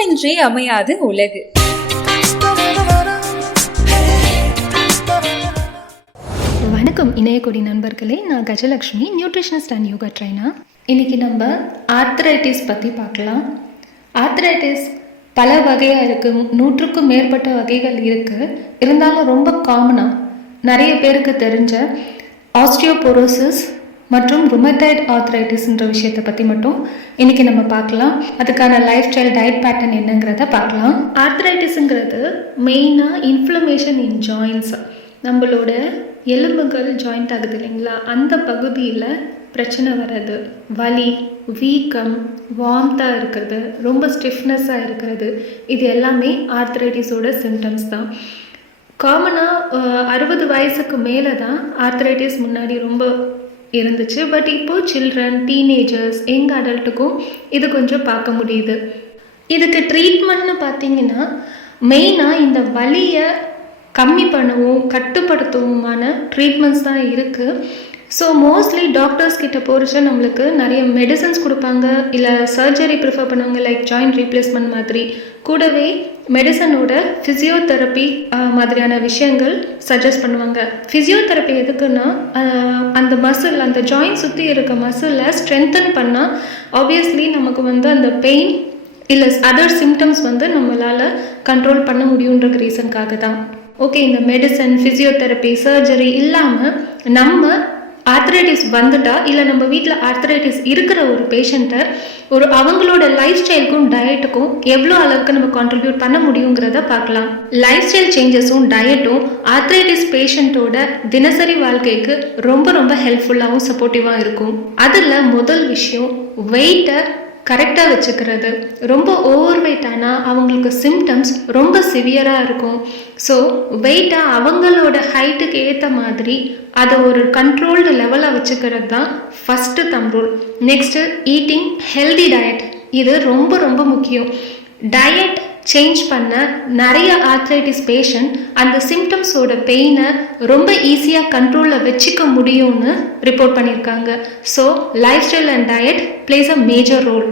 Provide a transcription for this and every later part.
அவரின்றி அமையாது உலகு. வணக்கம் இணையக்கூடிய நண்பர்களே, நான் Gajalakshmi, nutritionist and yoga trainer. இன்றைக்கி நம்ம ஆர்த்ரைட்டிஸ் பற்றி பார்க்கலாம். ஆர்த்ரைட்டிஸ் பல வகையாக இருக்குது, 100க்கும் மேற்பட்ட வகைகள் இருக்குது. இருந்தாலும் ரொம்ப காமனாக நிறைய பேருக்கு தெரிஞ்ச ஆஸ்டியோபோரோசிஸ் மற்றும் ருமட்டாய்டு ஆர்த்ரைட்டிஸ்ன்ற விஷயத்தை பற்றி மட்டும் இன்றைக்கி நம்ம பார்க்கலாம். அதுக்கான லைஃப் ஸ்டைல் டயட் பேட்டர்ன் என்னங்கிறத பார்க்கலாம். ஆர்த்ரைட்டிஸுங்கிறது மெயினாக இன்ஃப்ளமேஷன் இன் ஜாயின்ஸ், நம்மளோட எலும்புகள் ஜாயிண்ட் ஆகுது இல்லைங்களா, அந்த பகுதியில் பிரச்சனை வர்றது, வலி, வீக்கம், வார்ம்த்தாக இருக்கிறது, ரொம்ப ஸ்டிஃப்னஸாக இருக்கிறது, இது எல்லாமே ஆர்த்ரைட்டிஸோட சிம்டம்ஸ் தான். காமனாக 60 வயசுக்கு மேலே தான் ஆர்த்ரைட்டிஸ் முன்னாடி ரொம்ப இருந்துச்சு. பட் இப்போது சில்ட்ரன், டீனேஜர்ஸ், யங் அடல்ட்டுக்கும் இது கொஞ்சம் பார்க்க முடியுது. இதுக்கு ட்ரீட்மெண்ட்னு பார்த்தீங்கன்னா மெயினாக இந்த வலியை கம்மி பண்ணவும் கட்டுப்படுத்தவுமான ட்ரீட்மெண்ட்ஸ் தான் இருக்குது. ஸோ மோஸ்ட்லி டாக்டர்ஸ் கிட்ட போகிறச்ச நம்மளுக்கு நிறைய மெடிசன்ஸ் கொடுப்பாங்க, இல்லை சர்ஜரி ப்ரிஃபர் பண்ணுவாங்க, லைக் ஜாயிண்ட் ரீப்ளேஸ்மெண்ட் மாதிரி. கூடவே மெடிசனோட ஃபிசியோதெரப்பி மாதிரியான விஷயங்கள் சஜஸ்ட் பண்ணுவாங்க. ஃபிசியோதெரப்பி எதுக்குன்னா அந்த மசில், அந்த ஜாயிண்ட் சுற்றி இருக்க மசிலை ஸ்ட்ரென்தன் பண்ணால் ஆப்வியஸ்லி நமக்கு அந்த பெயின் இல்லை அதர் சிம்டம்ஸ் நம்மளால் கண்ட்ரோல் பண்ண முடியுன்ற ரீசனுக்காக தான். ஓகே, இந்த மெடிசன், ஃபிசியோதெரப்பி, சர்ஜரி இல்லாமல் நம்ம ஆர்த்ரைட்டிஸ் வந்துட்டா, இல்லை நம்ம வீட்டில் ஆர்த்ரைட்டிஸ் இருக்கிற ஒரு பேஷண்ட்டை அவங்களோட லைஃப் ஸ்டைலுக்கும் டயட்டுக்கும் எவ்வளோ அளவுக்கு நம்ம கான்ட்ரிபியூட் பண்ண முடியுங்கிறத பார்க்கலாம். லைஃப் ஸ்டைல் சேஞ்சஸும் டயட்டும் ஆர்த்ரைட்டிஸ் பேஷண்ட்டோட தினசரி வாழ்க்கைக்கு ரொம்ப ரொம்ப ஹெல்ப்ஃபுல்லாகவும் சப்போர்ட்டிவாக இருக்கும். அதில் முதல் விஷயம் வெயிட்டை கரெக்டாக வச்சுக்கிறது. ரொம்ப ஓவர் வெயிட் ஆனால் அவங்களுக்கு சிம்டம்ஸ் ரொம்ப சிவியராக இருக்கும். ஸோ வெயிட்டை அவங்களோட ஹைட்டுக்கு ஏற்ற மாதிரி அதை ஒரு கண்ட்ரோல்டு லெவலாக வச்சுக்கிறது தான் first thumb rule. Next eating healthy diet, இது ரொம்ப ரொம்ப முக்கியம். டயட் சேஞ்ச் பண்ண நிறைய ஆர்த்ரைட்டிஸ் பேஷண்ட் அந்த சிம்டம்ஸோட பெயினை ரொம்ப ஈஸியாக கண்ட்ரோலில் வச்சுக்க முடியும்னு ரிப்போர்ட் பண்ணியிருக்காங்க. So lifestyle and diet plays a major role.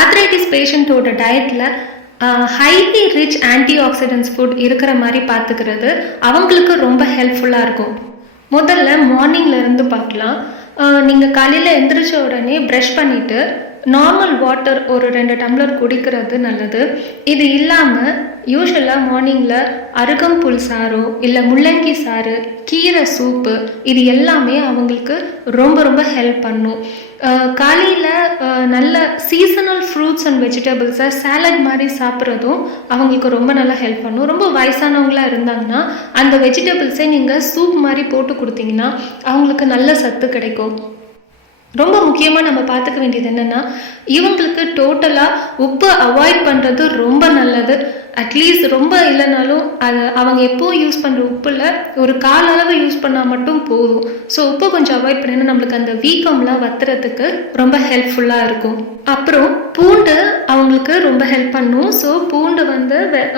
Arthritis பேஷண்ட்டோட டயட்டில் highly rich antioxidants food இருக்கிற மாதிரி பார்த்துக்கிறது அவங்களுக்கு ரொம்ப ஹெல்ப்ஃபுல்லாக இருக்கும். முதல்ல மார்னிங்லேருந்து பார்க்கலாம். நீங்கள் காலையில் எந்திரிச்ச உடனே ப்ரஷ் பண்ணிவிட்டு நார்மல் வாட்டர் ஒரு 2 டம்ளர் குடிக்கிறது நல்லது. இது இல்லாமல் யூஸ்வலாக மார்னிங்கில் அருகம்புல் சாறோ இல்லை முள்ளங்கி சாறு, கீரை சூப்பு, இது எல்லாமே அவங்களுக்கு ரொம்ப ரொம்ப ஹெல்ப் பண்ணும். காலையில் நல்ல சீசனல் ஃப்ரூட்ஸ் அண்ட் வெஜிடபிள்ஸை சாலட் மாதிரி சாப்பிட்றதும் அவங்களுக்கு ரொம்ப நல்லா ஹெல்ப் பண்ணும். ரொம்ப வயசானவங்களாக இருந்தாங்கன்னா அந்த வெஜிடபிள்ஸை நீங்கள் சூப் மாதிரி போட்டு கொடுத்தீங்கன்னா அவங்களுக்கு நல்ல சத்து கிடைக்கும். ரொம்ப முக்கியமாக நம்ம பார்த்துக்க வேண்டியது என்னென்னா, இவங்களுக்கு டோட்டலாக உப்பு அவாய்ட் பண்ணுறது ரொம்ப நல்லது. அட்லீஸ்ட் ரொம்ப இல்லைனாலும் அதை அவங்க எப்போ யூஸ் பண்ணுற உப்பில் ஒரு கால அளவு யூஸ் பண்ணால் மட்டும் போதும். ஸோ உப்பை கொஞ்சம் அவாய்ட் பண்ணினா நம்மளுக்கு அந்த வீக்கம்லாம் வத்துறதுக்கு ரொம்ப ஹெல்ப்ஃபுல்லாக இருக்கும். அப்புறம் பூண்டு அவங்களுக்கு ரொம்ப ஹெல்ப் பண்ணும். ஸோ பூண்டு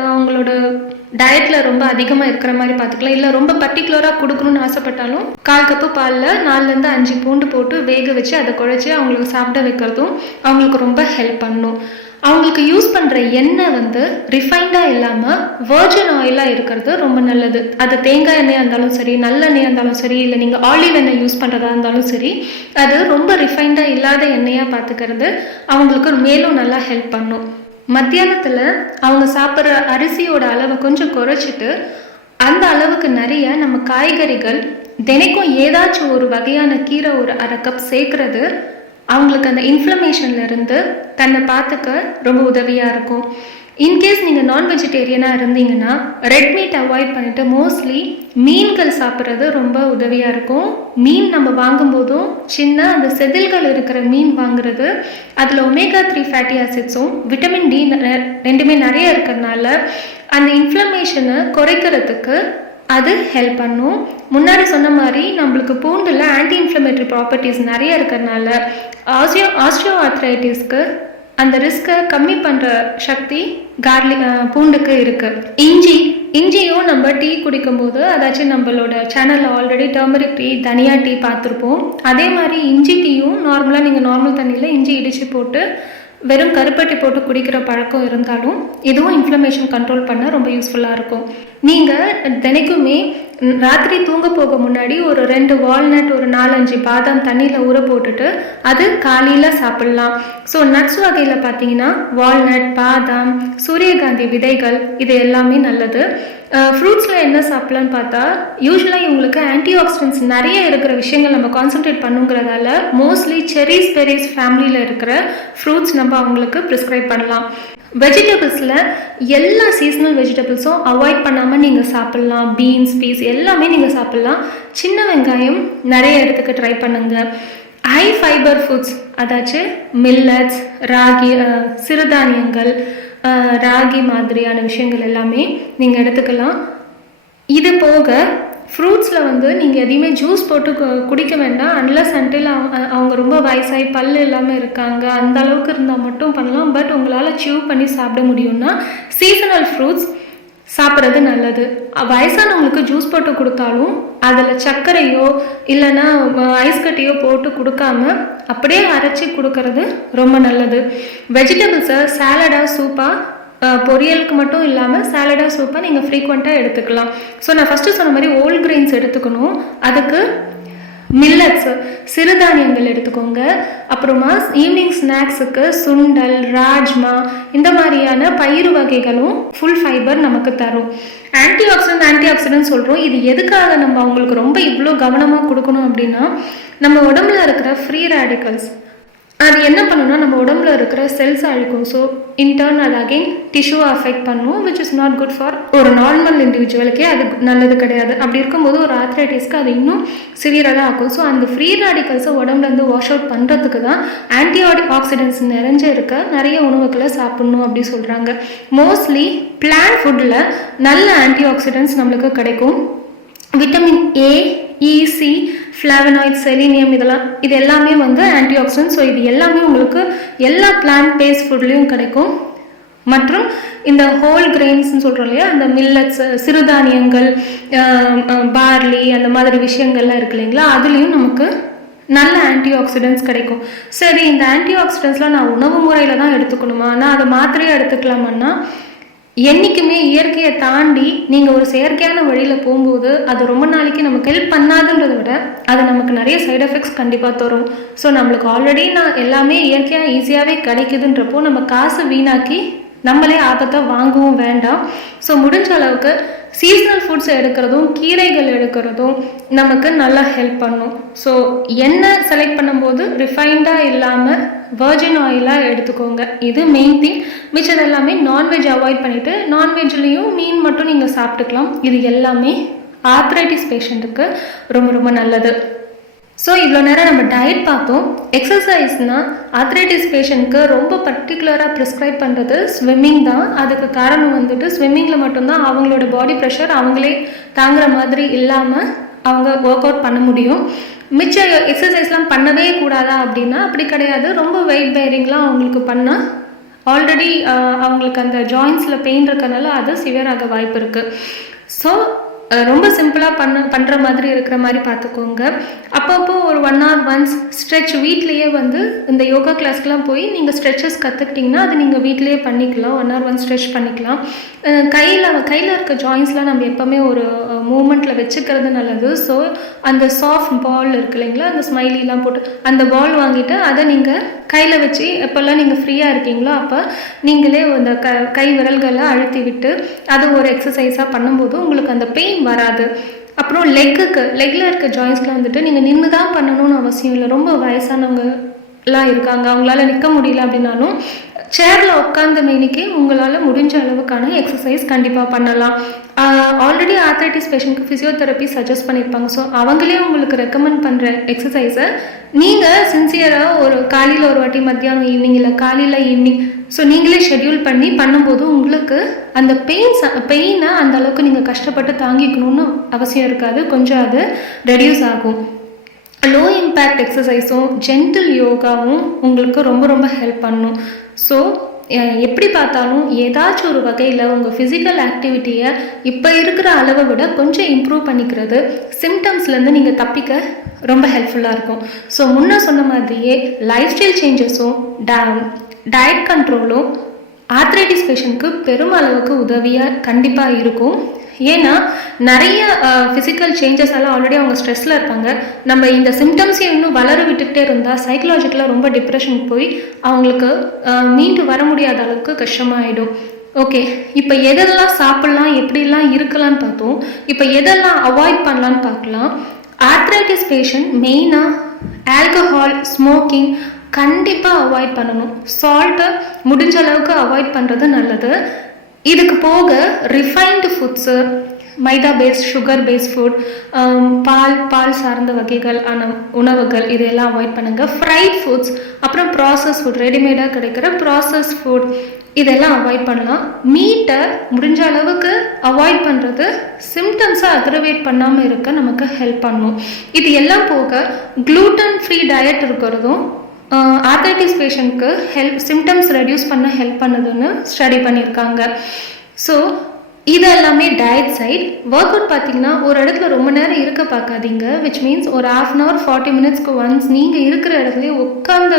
அவங்களோட டயட்டில் ரொம்ப அதிகமாக இருக்கிற மாதிரி பார்த்துக்கலாம். இல்லை ரொம்ப பர்டிகுலராக கொடுக்கணும்னு ஆசைப்பட்டாலும் 1/4 கப்பு பாலில் 4லேருந்து 5 பூண்டு போட்டு வேக வச்சு அதை குழைச்சி அவங்களுக்கு சாப்பிட வைக்கிறதும் அவங்களுக்கு ரொம்ப ஹெல்ப் பண்ணும். அவங்களுக்கு யூஸ் பண்ணுற எண்ணெய் ரிஃபைண்டாக இல்லாமல் வர்ஜின் ஆயிலாக இருக்கிறது ரொம்ப நல்லது. அது தேங்காய் எண்ணெயாக இருந்தாலும் சரி, நல்லெண்ணெயாக இருந்தாலும் சரி, இல்லை நீங்கள் ஆலிவ் எண்ணெய் யூஸ் பண்ணுறதா இருந்தாலும் சரி, அது ரொம்ப ரிஃபைண்டாக இல்லாத எண்ணெயாக பார்த்துக்கிறது அவங்களுக்கு மேலும் நல்லா ஹெல்ப் பண்ணும். மத்தியானத்தில் அவங்க சாப்பிட்ற அரிசியோட அளவை கொஞ்சம் குறைச்சிட்டு அந்த அளவுக்கு நிறைய நம்ம காய்கறிகள், தினைக்கும் ஏதாச்சும் ஒரு வகையான கீரை ஒரு 1/2 கப் சேர்க்குறது அவங்களுக்கு அந்த இன்ஃப்ளமேஷன்லேருந்து தன்னை பார்த்துக்க ரொம்ப உதவியாக இருக்கும். இன்கேஸ் நீங்கள் நான் வெஜிடேரியனாக இருந்தீங்கன்னா ரெட் மீட் அவாய்ட் பண்ணிவிட்டு மோஸ்ட்லி மீன்கள் சாப்பிட்றது ரொம்ப உதவியாக இருக்கும். மீன் நம்ம வாங்கும்போதும் சின்ன அந்த செதில்கள் இருக்கிற மீன் வாங்குறது, அதில் ஒமேகா 3 ஃபேட்டி ஆசிட்ஸும் விட்டமின் டி ரெண்டுமே நிறைய இருக்கிறதுனால அந்த இன்ஃப்ளமேஷனை குறைக்கிறதுக்கு அது ஹெல்ப் பண்ணும். முன்னாடி சொன்ன மாதிரி நம்மளுக்கு பூண்டில் ஆன்டி இன்ஃப்ளமேட்டரி ப்ராப்பர்ட்டிஸ் நிறைய இருக்கிறதுனால ஆஸ்டியோ ஆர்த்ரைட்டிஸ்க்கு அந்த ரிஸ்க்கை கம்மி பண்ணுற சக்தி பூண்டுக்கு இருக்குது. இஞ்சியும் நம்ம டீ குடிக்கும்போது, அதாச்சும் நம்மளோட சேனலில் ஆல்ரெடி டர்மரிக் டீ, தனியா டீ பார்த்துருப்போம். அதே மாதிரி இஞ்சி டீயும் நார்மலாக நீங்கள் நார்மல் தண்ணியில் இஞ்சி இடித்து போட்டு வெறும் கருப்பட்டி போட்டு குடிக்கிற பழக்கம் இருந்தாலும் இதுவும் இன்ஃப்ளமேஷன் கண்ட்ரோல் பண்ண ரொம்ப யூஸ்ஃபுல்லாக இருக்கும். நீங்கள் தினைக்குமே ராத்திரி தூங்க போக முன்னாடி ஒரு 2 வால்நட், ஒரு 4-5 பாதாம் தண்ணியில் ஊற போட்டுட்டு அது காலையில் சாப்பிட்லாம். ஸோ நட்ஸ் வகையில் பார்த்தீங்கன்னா வால்நட், பாதாம், சூரியகாந்தி விதைகள் இது எல்லாமே நல்லது. ஃப்ரூட்ஸில் என்ன சாப்பிட்லான்னு பார்த்தா யூஸ்வலாக இவங்களுக்கு ஆன்டி ஆக்சிடென்ட்ஸ் நிறைய இருக்கிற விஷயங்கள் நம்ம கான்சென்ட்ரேட் பண்ணுங்கிறதால மோஸ்ட்லி செரிஸ் பெரிஸ் ஃபேமிலியில் இருக்கிற ஃப்ரூட்ஸ் நம்ம அவங்களுக்கு ப்ரிஸ்கிரைப் பண்ணலாம். வெஜிடபிள்ஸில் எல்லா சீசனல் வெஜிடபிள்ஸும் அவாய்ட் பண்ணாமல் நீங்கள் சாப்பிட்லாம். பீன்ஸ், பீஸ் எல்லாமே நீங்கள் சாப்பிட்லாம். சின்ன வெங்காயம் நிறைய எடுத்துக்க ட்ரை பண்ணுங்கள். ஹை ஃபைபர் ஃபுட்ஸ் அதாச்சு மில்லட்ஸ், ராகி, சிறுதானியங்கள், ராகி மாதிரியான விஷயங்கள் எல்லாமே நீங்கள் எடுத்துக்கலாம். இது போக ஃப்ரூட்ஸில் வந்து நீங்கள் எதையுமே ஜூஸ் போட்டு குடிக்க வேண்டாம். அன்லஸ் அன்டில் அவங்க ரொம்ப வயசாகி பல் இல்லாமல் இருக்காங்க, அந்த அளவுக்கு இருந்தால் மட்டும் பண்ணலாம். பட் உங்களால் சியூ பண்ணி சாப்பிட முடியும்னா சீசனல் ஃப்ரூட்ஸ் சாப்பிட்றது நல்லது. வயசானவங்களுக்கு ஜூஸ் போட்டு கொடுத்தாலும் அதில் சர்க்கரையோ இல்லைன்னா ஐஸ் கட்டியோ போட்டு கொடுக்காம அப்படியே அரைச்சி கொடுக்கறது ரொம்ப நல்லது. வெஜிடபிள்ஸை சாலடாக, சூப்பாக, பொரியலுக்கு மட்டும் இல்லாமல் சாலடாக, சூப்பாக நீங்கள் ஃப்ரீக்வெண்ட்டாக எடுத்துக்கலாம். ஸோ நான் ஃபஸ்ட்டு சொன்ன மாதிரி ஓல் கிரெயின்ஸ் எடுத்துக்கணும். அதுக்கு மில்லட்ஸு, சிறுதானியங்கள் எடுத்துக்கோங்க. அப்புறமா ஈவினிங் ஸ்நாக்ஸுக்கு சுண்டல், ராஜ்மா இந்த மாதிரியான பயிறு வகைகளும் ஃபுல் ஃபைபர் நமக்கு தரும். ஆன்டி ஆக்சிடென்ட் சொல்கிறோம். இது எதுக்காக நம்ம அவங்களுக்கு ரொம்ப இவ்வளோ கவனமாக கொடுக்கணும் அப்படின்னா, நம்ம உடம்புல இருக்கிற ஃப்ரீ ரேடிக்கல்ஸ் அது என்ன பண்ணுன்னா நம்ம உடம்புல இருக்கிற செல்ஸ் அழிக்கும். ஸோ இன்டர்ன் அது அகெயின் டிஷ்யூவை அஃபெக்ட் பண்ணும், which is not good for ஒரு நார்மல் இண்டிவிஜுவலுக்கே அது நல்லது கிடையாது. அப்படி இருக்கும்போது ஒரு ஆர்த்ரைட்டிஸ்க்கு அது இன்னும் சிவியராக தான் ஆகும். ஸோ அந்த ஃப்ரீ ரேடிக்கல்ஸை உடம்புலேருந்து வாஷ் அவுட் பண்ணுறதுக்கு தான் ஆன்டி ஆக்சிடென்ட்ஸ் நிறைஞ்ச இருக்க நிறைய உணவுகளை சாப்பிட்ணும் அப்படி சொல்கிறாங்க. மோஸ்ட்லி பிளான்ட் ஃபுட்டில் நல்ல ஆன்டி ஆக்சிடென்ட்ஸ் நம்மளுக்கு கிடைக்கும். விட்டமின் ஏ, இசி, ஃப்ளாவனாய்ட், செலினியம் இது எல்லாமே வந்து ஆன்டி ஆக்சிடென்ட். ஸோ இது எல்லாமே உங்களுக்கு எல்லா பிளான்ட் பேஸ்ட் ஃபுட்லேயும் கிடைக்கும். மற்றும் இந்த ஹோல் கிரெயின்ஸ்ன்னு சொல்கிறோம் இல்லையா, அந்த மில்லட்ஸ், சிறுதானியங்கள், பார்லி அந்த மாதிரி விஷயங்கள்லாம் இருக்கு இல்லைங்களா, அதுலேயும் நமக்கு நல்ல ஆன்டி ஆக்சிடென்ட்ஸ் கிடைக்கும். சரி, இந்த ஆன்டி ஆக்சிடென்ட்ஸ்லாம் நான் உணவு முறையில் தான் எடுத்துக்கணுமா, நான் அதை மாத்திரையாக எடுத்துக்கலாமான்னா, என்றைக்குமே இயற்கையை தாண்டி நீங்கள் ஒரு செயற்கையான வழியில் போகும்போது அது ரொம்ப நாளைக்கு நமக்கு ஹெல்ப் பண்ணாதுன்றதை விட அது நமக்கு நிறைய சைட் எஃபெக்ட்ஸ் கண்டிப்பாக தரும். ஸோ நம்மளுக்கு ஆல்ரெடி எல்லாமே இயற்கையாக ஈஸியாகவே கிடைக்குதுன்றப்போ நம்ம காசு வீணாக்கி நம்மளே ஆபத்தை வாங்கவும் வேண்டாம். ஸோ முடிஞ்ச அளவுக்கு சீசனல் ஃபுட்ஸ் எடுக்கிறதும் கீரைகள் எடுக்கிறதும் நமக்கு நல்லா ஹெல்ப் பண்ணும். ஸோ எண்ணெய் செலக்ட் பண்ணும்போது ரிஃபைண்டாக இல்லாமல் வர்ஜின் ஆயிலாக எடுத்துக்கோங்க. இது மெயின் திங். மிச்சது எல்லாமே நான்வெஜ் அவாய்ட் பண்ணிவிட்டு நான்வெஜ்லேயும் மீன் மட்டும் நீங்கள் சாப்பிட்டுக்கலாம். இது எல்லாமே ஆர்த்ரைட்டிஸ் பேஷண்ட்டுக்கு ரொம்ப ரொம்ப நல்லது. ஸோ இவ்வளோ நேரம் நம்ம டயட் பார்த்தோம். எக்ஸசைஸ்னால் ஆர்த்ரைட்டிஸ் பேஷண்ட்க்கு ரொம்ப பர்டிகுலராக ப்ரிஸ்கிரைப் பண்ணுறது ஸ்விம்மிங் தான். அதுக்கு காரணம் வந்துட்டு ஸ்விம்மிங்கில் மட்டும்தான் அவங்களோட பாடி ப்ரெஷர் அவங்களே தாங்குற மாதிரி இல்லாமல் அவங்க ஒர்க் அவுட் பண்ண முடியும். மிச்ச எக்ஸசைஸ்லாம் பண்ணவே கூடாதா அப்படின்னா அப்படி கிடையாது. ரொம்ப வெயிட் பேரிங்லாம் அவங்களுக்கு பண்ணால் ஆல்ரெடி அவங்களுக்கு அந்த ஜாயின்ஸில் பெயின் இருக்கனால அது சிவியராக வாய்ப்பு இருக்குது. ஸோ ரொம்ப சிம்பிளாக பண்ணுற மாதிரி இருக்கிற மாதிரி பார்த்துக்கோங்க. அப்பப்போ ஒரு 1 hour once ஸ்ட்ரெச் வீட்லேயே வந்து இந்த யோகா கிளாஸ்க்கெலாம் போய் நீங்கள் ஸ்ட்ரெச்சஸ் கற்றுக்கிட்டிங்கன்னா அது நீங்கள் வீட்லேயே பண்ணிக்கலாம். 1 hour once ஸ்ட்ரெச் பண்ணிக்கலாம். கையில் இருக்க ஜாயின்ஸ்லாம் நம்ம எப்போவுமே ஒரு மூமெண்ட்டில் வச்சுக்கிறது நல்லது. ஸோ அந்த சாஃப்ட் பால் இருக்கு இல்லைங்களா, அந்த ஸ்மைலிலாம் போட்டு அந்த பால் வாங்கிட்டு அதை நீங்கள் கையில் வச்சு எப்போல்லாம் நீங்கள் ஃப்ரீயாக இருக்கீங்களோ அப்போ நீங்களே அந்த கை விரல்களை அழுத்தி விட்டு அது ஒரு எக்ஸசைஸாக பண்ணும்போது உங்களுக்கு அந்த பெயின் வராது. அப்புறம் லெக்கில் இருக்க ஜாயின்ஸ்லாம் வந்துட்டு நீங்கள் நின்று தான் பண்ணணும்னு அவசியம் இல்லை. ரொம்ப வயசானவங்கலாம் இருக்காங்க, அவங்களால நிற்க முடியல அப்படின்னாலும் சேரில் உட்காந்த மேனிக்கு உங்களால் முடிஞ்ச அளவுக்கான எக்ஸசைஸ் கண்டிப்பாக பண்ணலாம். ஆல்ரெடி ஆர்த்ரைட்டிஸ் பேஷண்ட்க்கு ஃபிசியோதெரப்பி சஜஸ்ட் பண்ணியிருப்பாங்க. ஸோ அவங்களே உங்களுக்கு ரெக்கமெண்ட் பண்ணுற எக்ஸசைஸை நீங்கள் சின்சியராக ஒரு காலையில் ஒரு வாட்டி, மத்தியானம் ஈவினிங், இல்லை காலையில் ஈவினிங், ஸோ நீங்களே ஷெட்யூல் பண்ணி பண்ணும்போது உங்களுக்கு அந்த பெயினை அந்த அளவுக்கு நீங்கள் கஷ்டப்பட்டு தாங்கிக்கணும்னு அவசியம் இருக்காது. கொஞ்சம் அது ரெடியூஸ் ஆகும். லோ இம்பேக்ட் எக்ஸசைஸும் ஜென்டில் யோகாவும் உங்களுக்கு ரொம்ப ரொம்ப ஹெல்ப் பண்ணும். ஸோ எப்படி பார்த்தாலும் ஏதாச்சும் ஒரு வகையில் உங்கள் ஃபிசிக்கல் ஆக்டிவிட்டியை இப்போ இருக்கிற அளவை விட கொஞ்சம் இம்ப்ரூவ் பண்ணிக்கிறது சிம்டம்ஸ்லேருந்து நீங்கள் தப்பிக்க ரொம்ப ஹெல்ப்ஃபுல்லாக இருக்கும். ஸோ முன்ன சொன்ன மாதிரியே லைஃப் ஸ்டைல் சேஞ்சஸும் டயட் கண்ட்ரோலும் ஆர்த்ரைட்டிஸ் பேஷண்ட்க்கு பெருமளவுக்கு உதவியாக கண்டிப்பாக இருக்கும். ஏன்னா நிறைய ஃபிசிக்கல் சேஞ்சஸ் எல்லாம் ஆல்ரெடி அவங்க ஸ்ட்ரெஸ்ஸில் இருப்பாங்க. நம்ம இந்த சிம்டம்ஸையும் இன்னும் வளர விட்டுக்கிட்டே இருந்தால் சைக்கலாஜிக்கலாக ரொம்ப டிப்ரெஷனுக்கு போய் அவங்களுக்கு மீண்டு வர முடியாத அளவுக்கு கஷ்டமாயிடும். ஓகே, இப்போ எதெல்லாம் சாப்பிட்லாம், எப்படிலாம் இருக்கலாம்னு பார்த்தோம். இப்போ எதெல்லாம் அவாய்ட் பண்ணலான்னு பார்க்கலாம். ஆர்த்ரைட்டிஸ் பேஷண்ட் மெயினாக ஆல்கஹால், ஸ்மோக்கிங் கண்டிப்பாக அவாய்ட் பண்ணணும். சால்ட்டை முடிஞ்ச அளவுக்கு அவாய்ட் பண்ணுறது நல்லது. இதுக்கு போக ரிஃபைன்டு ஃபுட்ஸு, மைதா பேஸ்ட், சுகர் பேஸ்ட் ஃபுட், பால் சார்ந்த வகைகள் ஆன உணவுகள் இதெல்லாம் அவாய்ட் பண்ணுங்கள். ஃப்ரைட் ஃபுட்ஸ், அப்புறம் ப்ராசஸ் ஃபுட், ரெடிமேடாக கிடைக்கிற ப்ராசஸ் ஃபுட் இதெல்லாம் அவாய்ட் பண்ணலாம். மீட்டை முடிஞ்ச அளவுக்கு அவாய்ட் பண்ணுறது சிம்டம்ஸை அக்ரவேட் பண்ணாமல் இருக்க நமக்கு ஹெல்ப் பண்ணும். இது எல்லாம் போக க்ளூட்டன் ஃப்ரீ டயட் இருக்கிறதும் ஆர்த்ரைட்டிஸ் பேஷண்ட்க்கு சிம்டம்ஸ் ரெடியூஸ் பண்ண ஹெல்ப் பண்ணுதுன்னு ஸ்டடி பண்ணியிருக்காங்க. ஸோ இது எல்லாமே டயட் சைட். ஒர்க் அவுட் பார்த்தீங்கன்னா ஒரு இடத்துல ரொம்ப நேரம் இருக்க பார்க்காதீங்க. விச் மீன்ஸ் ஒரு 1/2 hour 40 minutesக்கு ஒன்ஸ் நீங்கள் இருக்கிற இடத்துலையே உட்கார்ந்த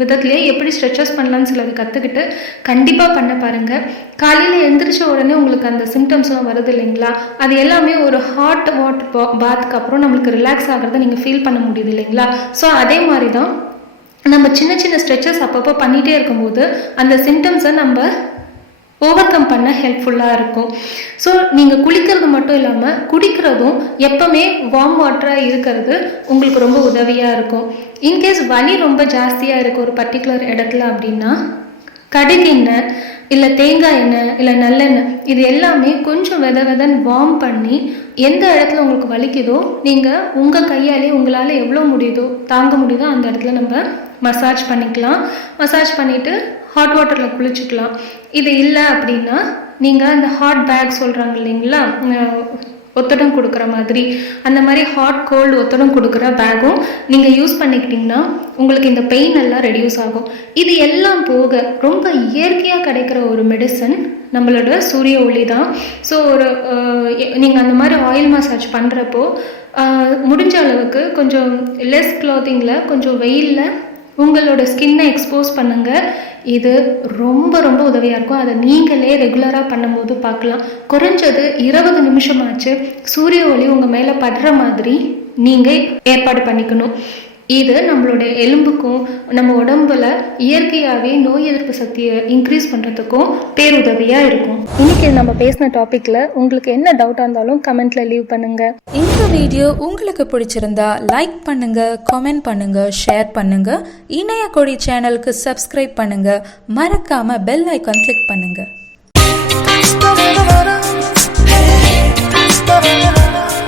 விதத்துலேயே எப்படி ஸ்ட்ரெச்சஸ் பண்ணலான்னு சிலது கற்றுக்கிட்டு கண்டிப்பாக பண்ண பாருங்கள். காலையில் எழுந்திரிச்ச உடனே உங்களுக்கு அந்த சிம்டம்ஸ்லாம் வருது இல்லைங்களா, அது எல்லாமே ஒரு ஹாட் வாட்டர் பாத்துக்கு அப்புறம் நம்மளுக்கு ரிலாக்ஸ் ஆகிறத நீங்கள் ஃபீல் பண்ண முடியுது இல்லைங்களா. ஸோ அதே மாதிரி தான் நம்ம சின்ன சின்ன ஸ்ட்ரெச்சஸ் அப்பப்போ பண்ணிகிட்டே இருக்கும்போது அந்த சிம்டம்ஸை நம்ம ஓவர் கம் பண்ண ஹெல்ப்ஃபுல்லாக இருக்கும். ஸோ நீங்கள் குளிக்கிறது மட்டும் இல்லாமல் குடிக்கிறதும் எப்போவுமே வார்ம் வாட்டராக இருக்கிறது உங்களுக்கு ரொம்ப உதவியாக இருக்கும். இன்கேஸ் வலி ரொம்ப ஜாஸ்தியாக இருக்குது ஒரு பர்டிகுலர் இடத்துல அப்படின்னா கடுகு எண்ணெய் இல்லை தேங்காய் எண்ணெய் இல்லை நல்லெண்ணெய் இது எல்லாமே கொஞ்சம் வெதன்னு வார்ம் பண்ணி எந்த இடத்துல உங்களுக்கு வலிக்குதோ நீங்கள் உங்கள் கையாலே உங்களால் எவ்வளோ முடியுதோ தாங்க முடியுதோ அந்த இடத்துல நம்ம மசாஜ் பண்ணிக்கலாம். மசாஜ் பண்ணிவிட்டு ஹாட் வாட்டரில் குளிச்சுக்கலாம். இது இல்லை அப்படின்னா நீங்கள் அந்த ஹாட் பேக் சொல்கிறாங்க இல்லைங்களா, ஒத்தடம் கொடுக்குற மாதிரி, அந்த மாதிரி ஹாட் கோல்டு ஒத்தடம் கொடுக்குற பேக்கும் நீங்கள் யூஸ் பண்ணிக்கிட்டிங்கன்னா உங்களுக்கு இந்த பெயின் எல்லாம் ரெடியூஸ் ஆகும். இது எல்லாம் போக ரொம்ப இயற்கையாக கிடைக்கிற ஒரு மெடிசன் நம்மளோட சூரிய ஒளி தான். ஸோ ஒரு நீங்கள் அந்த மாதிரி ஆயில் மசாஜ் பண்ணுறப்போ முடிஞ்ச அளவுக்கு கொஞ்சம் லெஸ் க்ளாத்திங்கில் கொஞ்சம் வெயிலில் உங்களோட ஸ்கின்னை எக்ஸ்போஸ் பண்ணுங்கள். இது ரொம்ப ரொம்ப உதவியாக இருக்கும். அதை நீங்களே ரெகுலராக பண்ணும்போது பார்க்கலாம். குறைஞ்சது 20 நிமிஷமாச்சு சூரிய ஒளி உங்கள் மேலே படுற மாதிரி நீங்கள் ஏற்பாடு பண்ணிக்கணும். இது நம்மளுடைய எலும்புக்கும் நம்ம உடம்புல இயற்கையாகவே நோய் எதிர்ப்பு சக்தியை இன்க்ரீஸ் பண்ணுறதுக்கும் பேருதவியாக இருக்கும். இன்னைக்கு நம்ம பேசின டாப்பிக்கில் உங்களுக்கு என்ன டவுட்டாக இருந்தாலும் கமெண்ட்டில் லீவ் பண்ணுங்கள். இந்த வீடியோ உங்களுக்கு பிடிச்சிருந்தா லைக் பண்ணுங்க, கமெண்ட் பண்ணுங்க, ஷேர் பண்ணுங்க. இணைய கொடி சேனலுக்கு சப்ஸ்கிரைப் பண்ணுங்க. மறக்காம பெல் ஐக்கான் கிளிக் பண்ணுங்க.